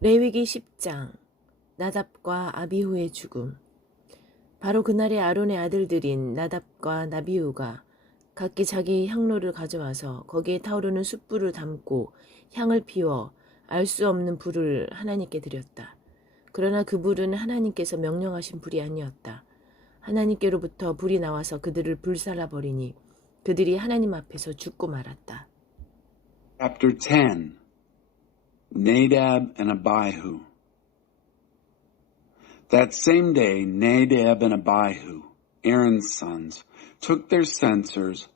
레위기 10장 나답과 아비후의 죽음. 바로 그날에 아론의 아들들인 나답과 나비후가 각기 자기 향로를 가져와서 거기에 타오르는 숯불을 담고 향을 피워 알 수 없는 불을 하나님께 드렸다. 그러나 그 불은 하나님께서 명령하신 불이 아니었다. 하나님께로부터 불이 나와서 그들을 불살라버리니 그들이 하나님 앞에서 죽고 말았다. Chapter 10 Nadab and Abihu. That same day, Nadab and Abihu, Aaron's sons, took their censers,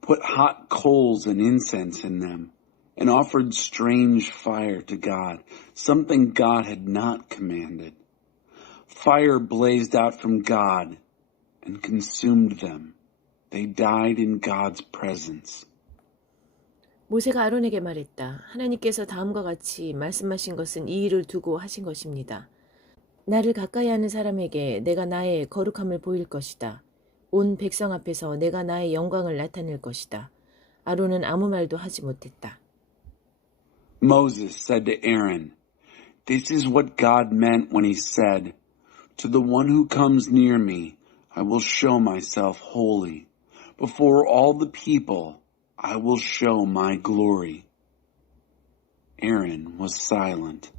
put hot coals and incense in them, and offered strange fire to God, something God had not commanded. Fire blazed out from God and consumed them. They died in God's presence. 모세가 아론에게 말했다. 하나님께서 다음과 같이 말씀하신 것은 이 일을 두고 하신 것입니다. 나를 가까이 하는 사람에게 내가 나의 거룩함을 보일 것이다. 온 백성 앞에서 내가 나의 영광을 나타낼 것이다. 아론은 아무 말도 하지 못했다. Moses said to Aaron, "This is what God meant when he said, 'To the one who comes near me, I will show myself holy. Before all the people, I will show my glory.'" Aaron was silent.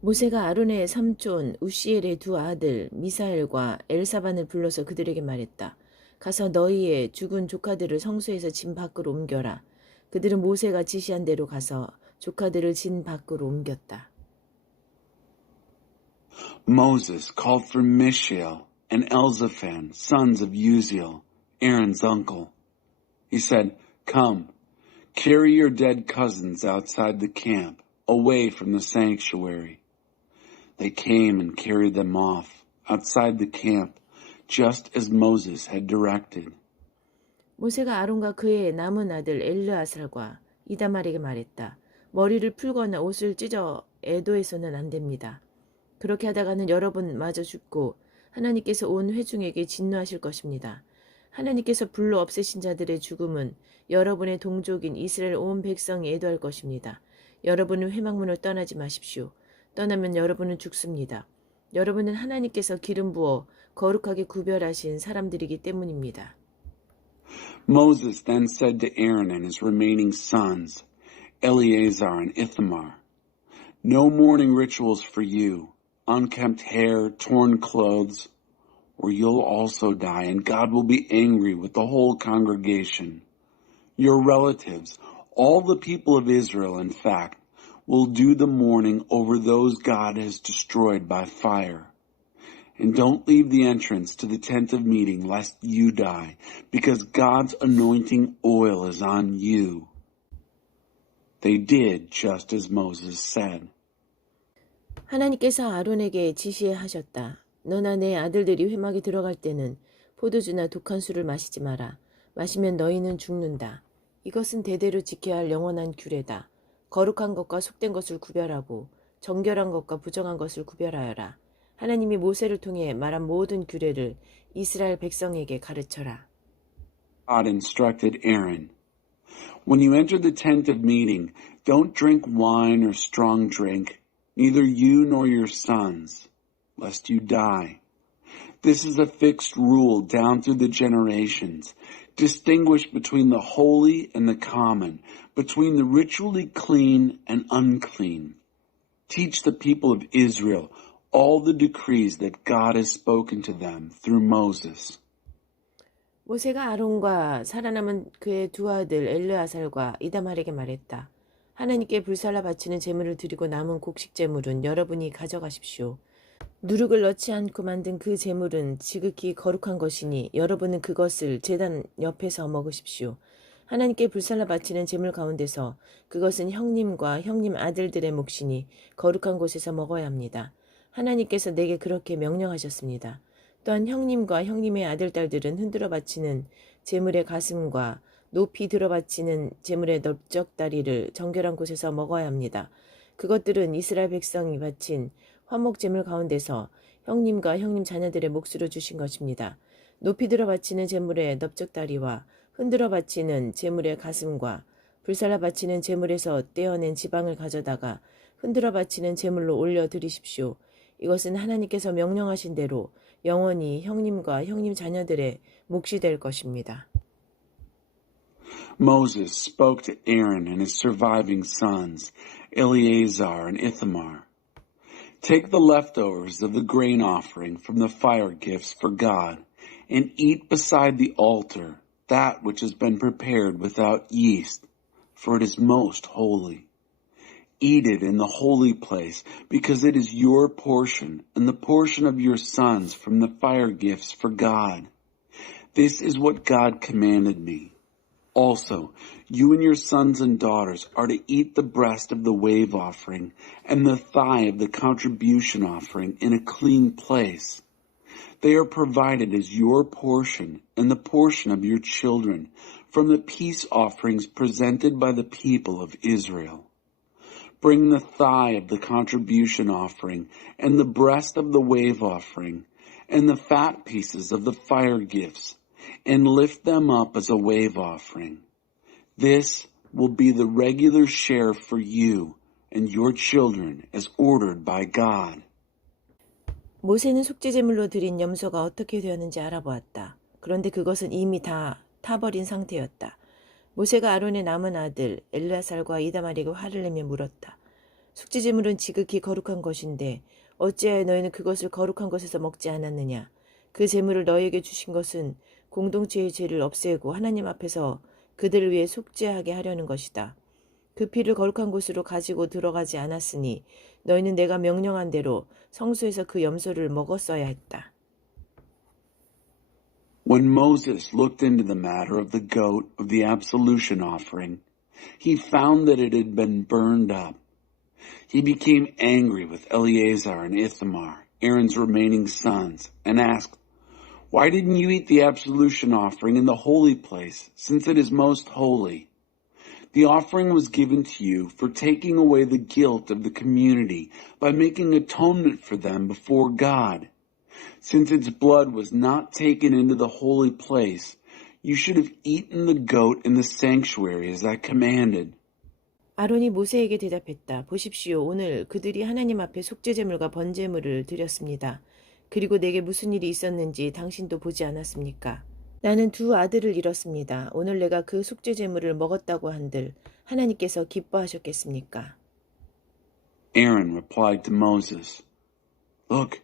모세가 아론의 삼촌 우시엘의 두 아들 미사엘과 엘사반을 불러서 그들에게 말했다. 가서 너희의 죽은 조카들을 성소에서 진 밖으로 옮겨라. 그들은 모세가 지시한 대로 가서 조카들을 진 밖으로 옮겼다. Moses called for Mishael and Elzaphan, sons of Uziel, Aaron's uncle. He said, "Come, carry your dead cousins outside the camp, away from the sanctuary." They came and carried them off, outside the camp, just as Moses had directed. 모세가 아론과 그의 남은 아들 엘르아살과 이다말에게 말했다. 머리를 풀거나 옷을 찢어 애도해서는 안 됩니다. 그렇게 하다가는 여러분 마저 죽고 하나님께서 온 회중에게 진노하실 것입니다. 하나님께서 불로 없애신 자들의 죽음은 여러분의 동족인 이스라엘 온 백성이 애도할 것입니다. 여러분은 회막문을 떠나지 마십시오. 떠나면 여러분은 죽습니다. 여러분은 하나님께서 기름 부어 거룩하게 구별하신 사람들이기 때문입니다. Moses then said to Aaron and his remaining sons, Eleazar and Ithamar, "No mourning rituals for you, unkempt hair, torn clothes, or you'll also die, and God will be angry with the whole congregation. Your relatives, all the people of Israel, in fact, will do the mourning over those God has destroyed by fire. And don't leave the entrance to the tent of meeting lest you die, because God's anointing oil is on you." They did just as Moses said. 하나님께서 아론에게 지시하셨다. 너나 내 아들들이 회막에 들어갈 때는 포도주나 독한 술을 마시지 마라. 마시면 너희는 죽는다. 이것은 대대로 지켜야 할 영원한 규례다. 거룩한 것과 속된 것을 구별하고 정결한 것과 부정한 것을 구별하여라. 하나님이 모세를 통해 말한 모든 규례를 이스라엘 백성에게 가르쳐라. God instructed Aaron, "When you enter the tent of meeting, don't drink wine or strong drink, neither you nor your sons, lest you die. This is a fixed rule down through the generations. Distinguish between the holy and the common, between the ritually clean and unclean. Teach the people of Israel all the decrees that God has spoken to them through Moses." 모세가 아론과 살아남은 그의 두 아들 엘르아살과 이다말에게 말했다. 하나님께 불살라 바치는 제물을 드리고 남은 곡식 제물은 여러분이 가져가십시오. 누룩을 넣지 않고 만든 그 제물은 지극히 거룩한 것이니 여러분은 그것을 제단 옆에서 먹으십시오. 하나님께 불살라 바치는 제물 가운데서 그것은 형님과 형님 아들들의 몫이니 거룩한 곳에서 먹어야 합니다. 하나님께서 내게 그렇게 명령하셨습니다. 또한 형님과 형님의 아들, 딸들은 흔들어 바치는 제물의 가슴과 높이 들어 바치는 제물의 넓적다리를 정결한 곳에서 먹어야 합니다. 그것들은 이스라엘 백성이 바친 화목 제물 가운데서 형님과 형님 자녀들의 몫으로 주신 것입니다. 높이 들어 바치는 제물의 넓적다리와 흔들어 바치는 제물의 가슴과 불살라 바치는 제물에서 떼어낸 지방을 가져다가 흔들어 바치는 제물로 올려 드리십시오. 이것은 하나님께서 명령하신 대로 영원히 형님과 형님 자녀들의 몫이 될 것입니다. Moses spoke to Aaron and his surviving sons, Eleazar and Ithamar. Take the leftovers of the grain offering from the fire gifts for God, and eat beside the altar that which has been prepared without yeast, for it is most holy. Eat it in the holy place, because it is your portion and the portion of your sons from the fire gifts for God. This is what God commanded me. Also, you and your sons and daughters are to eat the breast of the wave offering and the thigh of the contribution offering in a clean place. They are provided as your portion and the portion of your children from the peace offerings presented by the people of Israel. Bring the thigh of the contribution offering and the breast of the wave offering and the fat pieces of the fire gifts, and lift them up as a wave offering. This will be the regular share for you and your children as ordered by God. 모세는 속죄제물로 드린 염소가 어떻게 되었는지 알아보았다. 그런데 그것은 이미 다 타버린 상태였다. 모세가 아론의 남은 아들 엘르아살과 이다말에게 화를 내며 물었다. 속죄제물은 지극히 거룩한 것인데 어찌하여 너희는 그것을 거룩한 것에서 먹지 않았느냐? 그 제물을 너희에게 주신 것은 공동체의 죄를 없애고 하나님 앞에서 그들을 위해 속죄하게 하려는 것이다. 그 피를 거룩한 곳으로 가지고 들어가지 않았으니 너희는 내가 명령한 대로 성소에서 그 염소를 먹었어야 했다. When Moses looked into the matter of the goat of the absolution offering, he found that it had been burned up. He became angry with Eleazar and Ithamar, Aaron's remaining sons, and asked, "Why didn't you eat the absolution offering in the holy place, since it is most holy? The offering was given to you for taking away the guilt of the community by making atonement for them before God. Since its blood was not taken into the holy place, you should have eaten the goat in the sanctuary as I commanded." 아론이 모세에게 대답했다. 보십시오. 오늘 그들이 하나님 앞에 속죄제물과 번제물을 드렸습니다. 그리고 내게 무슨 일이 있었는지 당신도 보지 않았습니까? 나는 두 아들을 잃었습니다. 오늘 내가 그 속죄제물을 먹었다고 한들 하나님께서 기뻐하셨겠습니까? Aaron replied to Moses, "Look,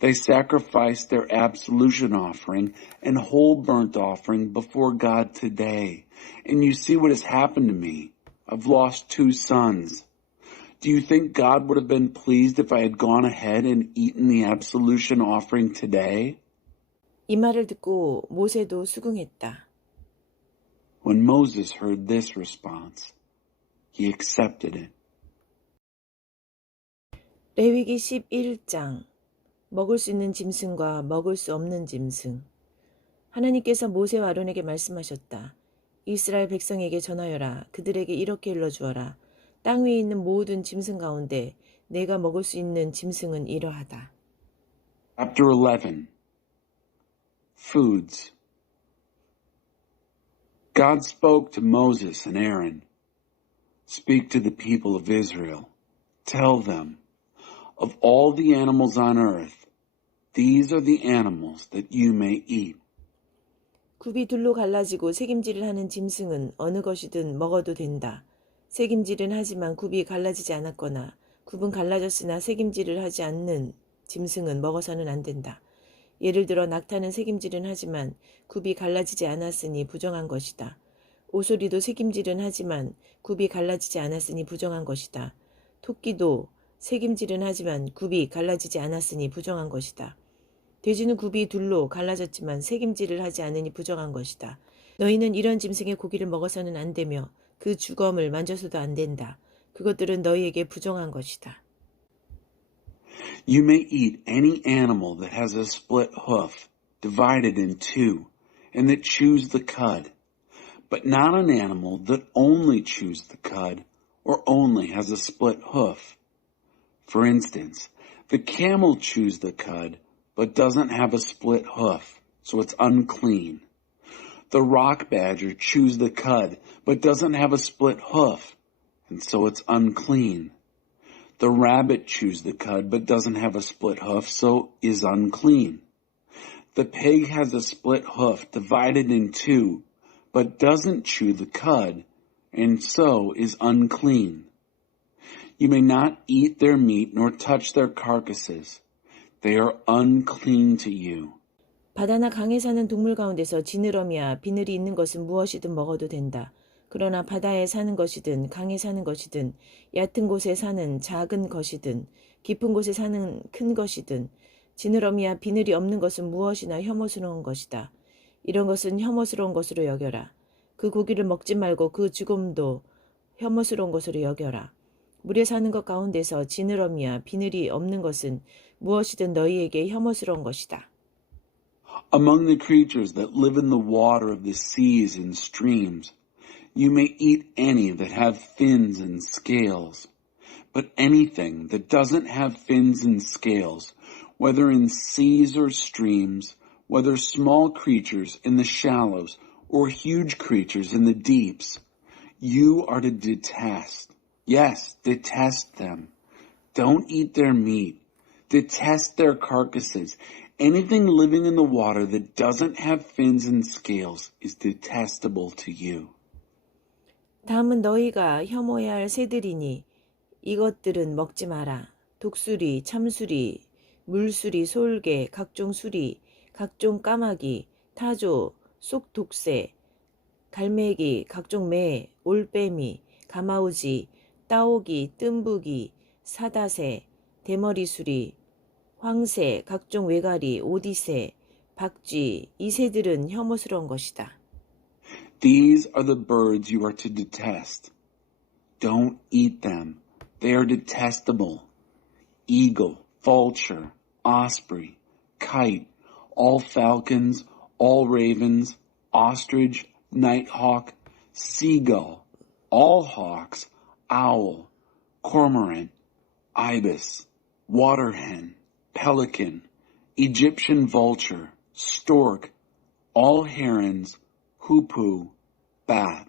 they sacrificed their absolution offering and whole burnt offering before God today, and you see what has happened to me. I've lost 2 sons. Do you think God would have been pleased if I had gone ahead and eaten the absolution offering today?" 이 말을 듣고 모세도 수긍했다. When Moses heard this response, he accepted it. 레위기 11장 먹을 수 있는 짐승과 먹을 수 없는 짐승. 하나님께서 모세와 아론에게 말씀하셨다. 이스라엘 백성에게 전하여라. 그들에게 이렇게 일러주어라. 땅 위에 있는 모든 짐승 가운데 내가 먹을 수 있는 짐승은 이러하다. Chapter 11. Foods. God spoke to Moses and Aaron. Speak to the people of Israel. Tell them, of all the animals on earth, these are the animals that you may eat. 굽이 둘로 갈라지고 색임질을 하는 짐승은 어느 것이든 먹어도 된다. 색임질은 하지만 굽이 갈라지지 않았거나 굽은 갈라졌으나 색임질을 하지 않는 짐승은 먹어서는 안 된다. 예를 들어 낙타는 색임질은 하지만 굽이 갈라지지 않았으니 부정한 것이다. 오소리도 색임질은 하지만 굽이 갈라지지 않았으니 부정한 것이다. 토끼도 색임질은 하지만 굽이 갈라지지 않았으니 부정한 것이다. 돼지는 굽이 둘로 갈라졌지만 색임질을 하지 않으니 부정한 것이다. 너희는 이런 짐승의 고기를 먹어서는 안 되며 그 주검을 만져서도 안 된다. 그것들은 너희에게 부정한 것이다. You may eat any animal that has a split hoof, divided in 2, and that chews the cud, but not an animal that only chews the cud or only has a split hoof. For instance, the camel chews the cud but doesn't have a split hoof, so it's unclean. The rock badger chews the cud, but doesn't have a split hoof, and so it's unclean. The rabbit chews the cud, but doesn't have a split hoof, so is unclean. The pig has a split hoof divided in two, but doesn't chew the cud, and so is unclean. You may not eat their meat nor touch their carcasses. They are unclean to you. 바다나 강에 사는 동물 가운데서 지느러미야 비늘이 있는 것은 무엇이든 먹어도 된다. 그러나 바다에 사는 것이든 강에 사는 것이든 얕은 곳에 사는 작은 것이든 깊은 곳에 사는 큰 것이든 지느러미야 비늘이 없는 것은 무엇이나 혐오스러운 것이다. 이런 것은 혐오스러운 것으로 여겨라. 그 고기를 먹지 말고 그 죽음도 혐오스러운 것으로 여겨라. 물에 사는 것 가운데서 지느러미야 비늘이 없는 것은 무엇이든 너희에게 혐오스러운 것이다. Among the creatures that live in the water of the seas and streams, you may eat any that have fins and scales. But anything that doesn't have fins and scales, whether in seas or streams, whether small creatures in the shallows or huge creatures in the deeps, you are to detest. Yes, detest them. Don't eat their meat. Detest their carcasses. Anything living in the water that doesn't have fins and scales is detestable to you. 다음은 너희가 혐오해야 할 새들이니 이것들은 먹지 마라. 독수리, 참수리, 물수리, 솔개, 각종 수리, 각종 까마귀, 타조, 쏙독새, 갈매기, 각종 매, 올빼미, 가마우지, 따오기, 뜸부기, 사다새, 대머리수리, 황새, 각종 외가리, 오디새, 박쥐, 이 새들은 혐오스러운 것이다. These are the birds you are to detest. Don't eat them. They are detestable. Eagle, vulture, osprey, kite, all falcons, all ravens, ostrich, nighthawk, seagull, all hawks, owl, cormorant, ibis, waterhen, pelican, Egyptian vulture, stork, all herons, hoopoe, bat.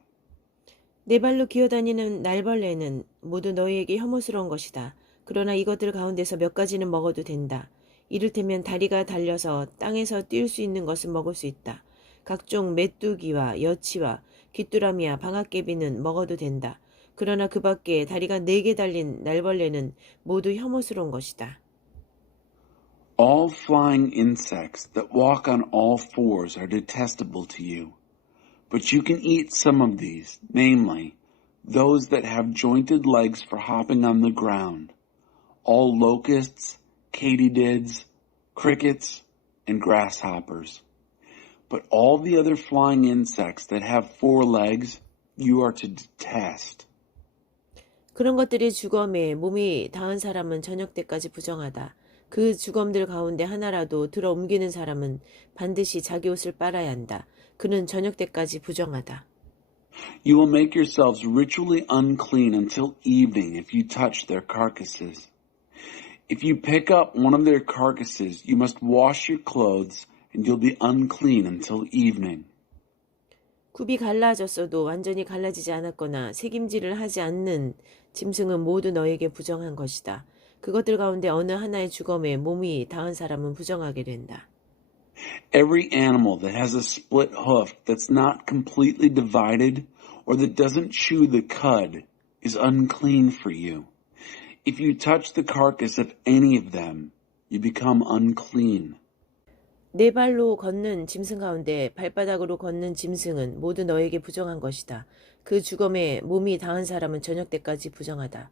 네 발로 기어다니는 날벌레는 모두 너희에게 혐오스러운 것이다. 그러나 이것들 가운데서 몇 가지는 먹어도 된다. 이를테면 다리가 달려서 땅에서 뛸 수 있는 것은 먹을 수 있다. 각종 메뚜기와 여치와 귀뚜라미와 방앗개비는 먹어도 된다. 그러나 그 밖에 다리가 4개 달린 날벌레는 모두 혐오스러운 것이다. All flying insects that walk on all fours are detestable to you. But you can eat some of these, namely, those that have jointed legs for hopping on the ground, all locusts, katydids, crickets, and grasshoppers. But all the other flying insects that have 4 legs, you are to detest. 그런 것들이 주검에 몸이 닿은 사람은 저녁 때까지 부정하다. 그 주검들 가운데 하나라도 들어 옮기는 사람은 반드시 자기 옷을 빨아야 한다. 그는 저녁 때까지 부정하다. You will make yourselves ritually unclean until evening if you touch their carcasses. If you pick up one of their carcasses, you must wash your clothes and you'll be unclean until evening. 굽이 갈라졌어도 완전히 갈라지지 않았거나 색임질을 하지 않는 짐승은 모두 너에게 부정한 것이다. 그것들 가운데 어느 하나의 주검에 몸이 닿은 사람은 부정하게 된다. Every animal that has a split hoof that's not completely divided or that doesn't chew the cud is unclean for you. If you touch the carcass of any of them, you become unclean. 4발로 걷는 짐승 가운데 발바닥으로 걷는 짐승은 모두 너에게 부정한 것이다. 그 주검에 몸이 닿은 사람은 저녁 때까지 부정하다.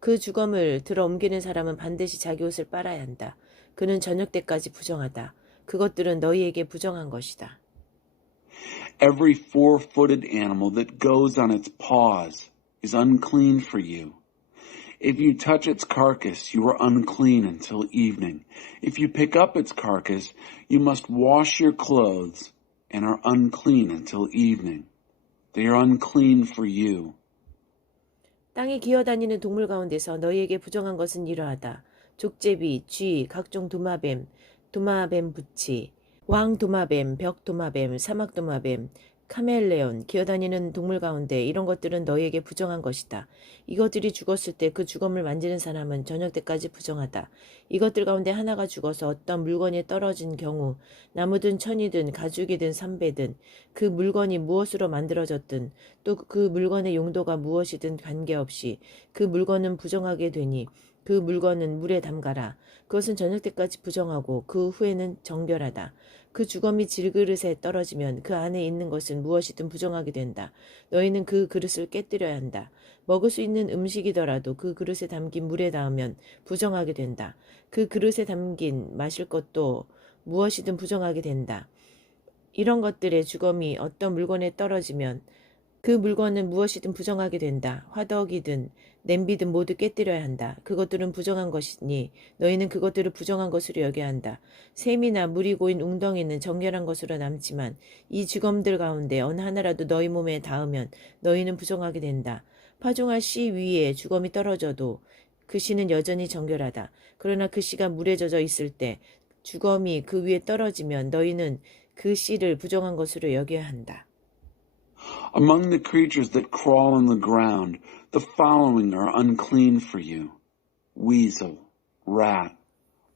그 주검을 들어 옮기는 사람은 반드시 자기 옷을 빨아야 한다. 그는 저녁 때까지 부정하다. 그것들은 너희에게 부정한 것이다. Every 4-footed animal that goes on its paws is unclean for you. If you touch its carcass, you are unclean until evening. If you pick up its carcass, you must wash your clothes and are unclean until evening. They are unclean for you. 땅에 기어다니는 동물 가운데서 너희에게 부정한 것은 이러하다. 족제비, 쥐, 각종 도마뱀, 도마뱀 부치, 왕도마뱀, 벽도마뱀, 사막도마뱀, 카멜레온, 기어다니는 동물 가운데 이런 것들은 너희에게 부정한 것이다. 이것들이 죽었을 때 그 죽음을 만지는 사람은 저녁 때까지 부정하다. 이것들 가운데 하나가 죽어서 어떤 물건이 떨어진 경우 나무든 천이든 가죽이든 삼배든 그 물건이 무엇으로 만들어졌든 또 그 물건의 용도가 무엇이든 관계없이 그 물건은 부정하게 되니 그 물건은 물에 담가라. 그것은 저녁 때까지 부정하고 그 후에는 정결하다. 그 주검이 질그릇에 떨어지면 그 안에 있는 것은 무엇이든 부정하게 된다. 너희는 그 그릇을 깨뜨려야 한다. 먹을 수 있는 음식이더라도 그 그릇에 담긴 물에 닿으면 부정하게 된다. 그 그릇에 담긴 마실 것도 무엇이든 부정하게 된다. 이런 것들의 주검이 어떤 물건에 떨어지면 그 물건은 무엇이든 부정하게 된다. 화덕이든 냄비든 모두 깨뜨려야 한다. 그것들은 부정한 것이니 너희는 그것들을 부정한 것으로 여겨야 한다. 샘이나 물이 고인 웅덩이는 정결한 것으로 남지만 이 주검들 가운데 어느 하나라도 너희 몸에 닿으면 너희는 부정하게 된다. 파종할 씨 위에 주검이 떨어져도 그 씨는 여전히 정결하다. 그러나 그 씨가 물에 젖어 있을 때 주검이 그 위에 떨어지면 너희는 그 씨를 부정한 것으로 여겨야 한다. Among the creatures that crawl on the ground, the following are unclean for you: weasel, rat,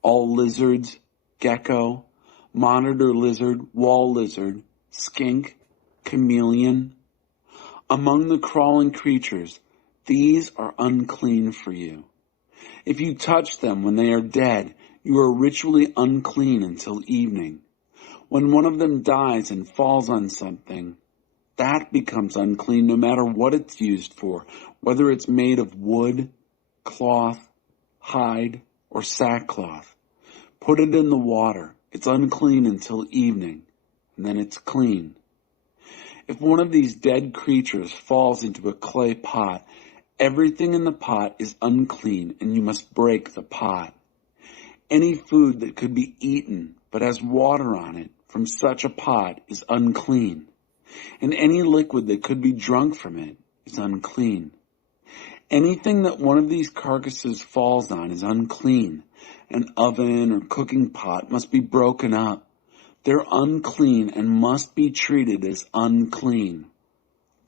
all lizards, gecko, monitor lizard, wall lizard, skink, chameleon. Among the crawling creatures, these are unclean for you. If you touch them when they are dead, you are ritually unclean until evening. When one of them dies and falls on something, that becomes unclean no matter what it's used for, whether it's made of wood, cloth, hide, or sackcloth. Put it in the water. It's unclean until evening, and then it's clean. If one of these dead creatures falls into a clay pot, everything in the pot is unclean, and you must break the pot. Any food that could be eaten but has water on it from such a pot is unclean. And any liquid that could be drunk from it is unclean. Anything that one of these carcasses falls on is unclean. An oven or cooking pot must be broken up. They're unclean and must be treated as unclean.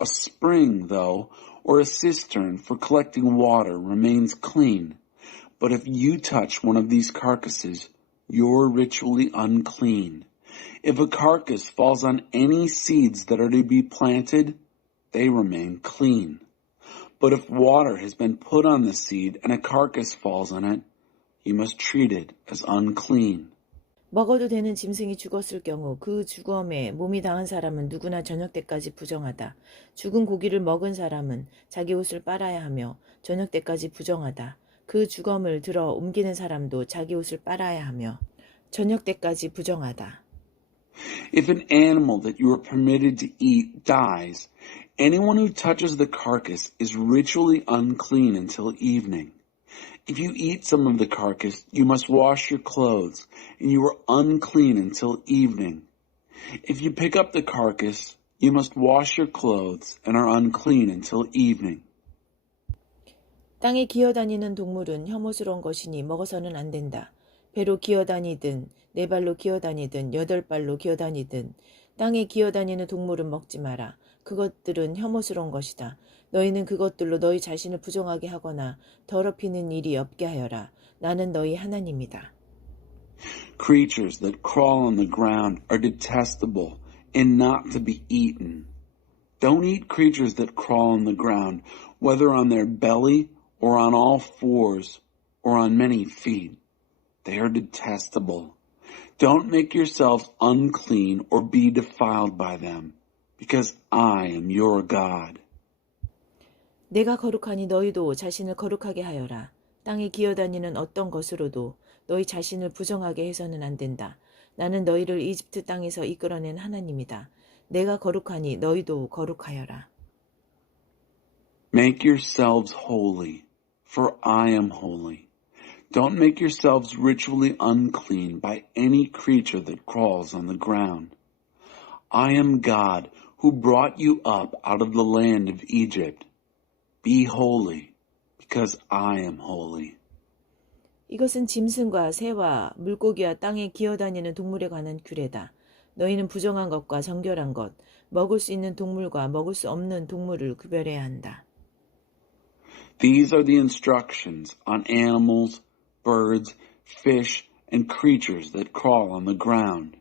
A spring, though, or a cistern for collecting water remains clean. But if you touch one of these carcasses, you're ritually unclean. If a carcass falls on any seeds that are to be planted, they remain clean. But if water has been put on the seed and a carcass falls on it, you must treat it as unclean. 먹어도 되는 짐승이 죽었을 경우 그 주검에 몸이 닿은 사람은 누구나 저녁 때까지 부정하다. 죽은 고기를 먹은 사람은 자기 옷을 빨아야 하며 저녁 때까지 부정하다. 그 주검을 들어 옮기는 사람도 자기 옷을 빨아야 하며 저녁 때까지 부정하다. If an animal that you are permitted to eat dies, anyone who touches the carcass is ritually unclean until evening. If you eat some of the carcass, you must wash your clothes, and you are unclean until evening. If you pick up the carcass, you must wash your clothes and are unclean until evening. 땅에 기어다니는 동물은 혐오스러운 것이니 먹어서는 안 된다. 배로 기어다니든 네 발로 기어다니든 여덟 발로 기어다니든 땅에 기어다니는 동물은 먹지 마라. 그것들은 혐오스러운 것이다. 너희는 그것들로 너희 자신을 부정하게 하거나 더럽히는 일이 없게 하여라. 나는 너희 하나님이다. Creatures that crawl on the ground are detestable and not to be eaten. Don't eat creatures that crawl on the ground, whether on their belly or on all fours or on many feet. They are detestable. Don't make yourselves unclean or be defiled by them, because I am your God. 내가 거룩하니 너희도 자신을 거룩하게 하여라. 땅에 기어다니는 어떤 것으로도 너희 자신을 부정하게 해서는 안 된다. 나는 너희를 이집트 땅에서 이끌어낸 하나님이다. 내가 거룩하니 너희도 거룩하여라. Make yourselves holy, for I am holy. Don't make yourselves ritually unclean by any creature that crawls on the ground. I am God who brought you up out of the land of Egypt. Be holy, because I am holy. 이것은 짐승과 새와 물고기와 땅에 기어다니는 동물에 관한 규례다. 너희는 부정한 것과 정결한 것, 먹을 수 있는 동물과 먹을 수 없는 동물을 구별해야 한다. These are the instructions on animals, birds, fish, and creatures that crawl on the ground.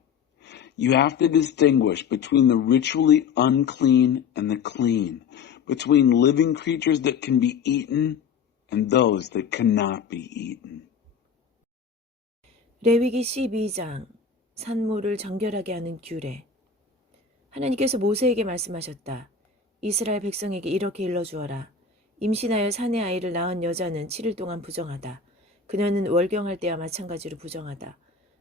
You have to distinguish between the ritually unclean and the clean, between living creatures that can be eaten and those that cannot be eaten. 레위기 12장 산모를 정결하게 하는 규례. 하나님께서 모세에게 말씀하셨다. 이스라엘 백성에게 이렇게 일러주어라. 임신하여 사내 아이를 낳은 여자는 7일 동안 부정하다. 그녀는 월경할 때와 마찬가지로 부정하다.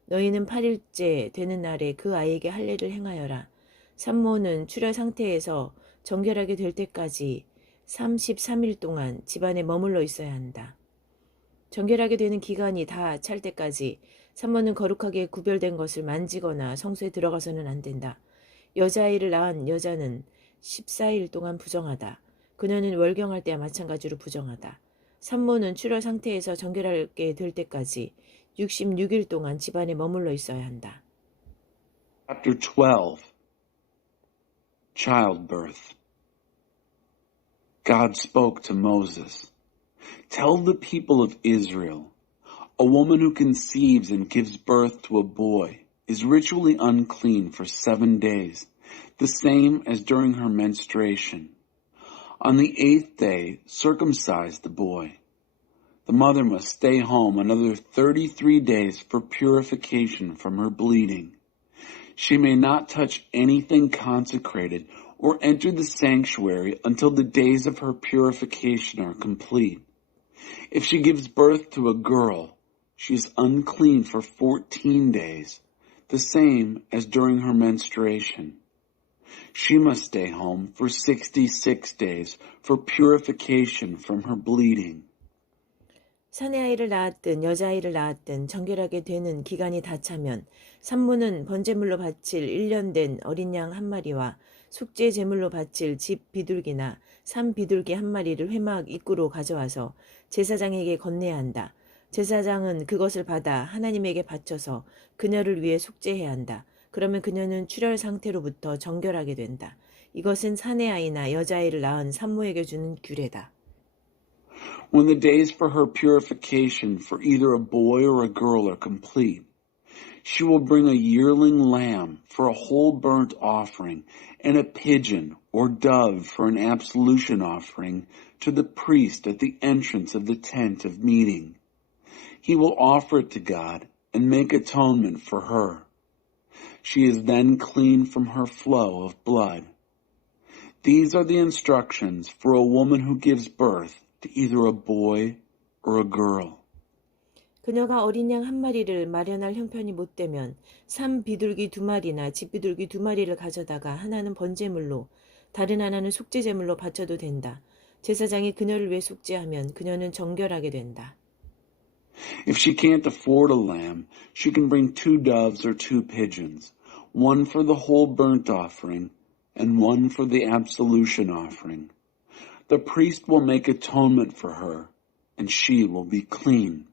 너희는 8일째 되는 날에 그 아이에게 할례를 행하여라. 산모는 출혈 상태에서 정결하게 될 때까지 33일 동안 집안에 머물러 있어야 한다. 정결하게 되는 기간이 다 찰 때까지 산모는 거룩하게 구별된 것을 만지거나 성소에 들어가서는 안 된다. 여자아이를 낳은 여자는 14일 동안 부정하다. 그녀는 월경할 때와 마찬가지로 부정하다. 산모는 출혈 상태에서 정결하게 될 때까지 66일 동안 집안에 머물러 있어야 한다. Chapter 12. Childbirth. God spoke to Moses. Tell the people of Israel, a woman who conceives and gives birth to a boy is ritually unclean for 7 days, the same as during her menstruation. On the 8th day, circumcise the boy. The mother must stay home another 33 days for purification from her bleeding. She may not touch anything consecrated or enter the sanctuary until the days of her purification are complete. If she gives birth to a girl, she is unclean for 14 days, the same as during her menstruation. She must stay home for 66 days for purification from her bleeding. 사내 아이를 낳았든 여자아이를 낳았든 정결하게 되는 기간이 다 차면 산모는 번제물로 바칠 1년 된 어린 양 한 마리와 속죄 제물로 바칠 집 비둘기나 산 비둘기 한 마리를 회막 입구로 가져와서 제사장에게 건네야 한다. 제사장은 그것을 받아 하나님에게 바쳐서 그녀를 위해 속죄해야 한다. 그러면 그녀는 출혈 상태로부터 정결하게 된다. 이것은 사내 아이나 여자아이를 낳은 산모에게 주는 규례다. When the days for her purification for either a boy or a girl are complete, she will bring a yearling lamb for a whole burnt offering and a pigeon or dove for an absolution offering to the priest at the entrance of the tent of meeting. He will offer it to God and make atonement for her. She is then clean from her flow of blood. These are the instructions for a woman who gives birth to either a boy or a girl. 그녀가 어린 양 한 마리를 마련할 형편이 못 되면 산 비둘기 2마리나 집 비둘기 2마리를 가져다가 하나는 번제물로 다른 하나는 속죄제물로 바쳐도 된다. 제사장이 그녀를 위해 속죄하면 그녀는 정결하게 된다. If she can't afford a lamb, she can bring 2 doves or 2 pigeons, one for the whole burnt offering and one for the absolution offering. The priest will make atonement for her, and she will be clean.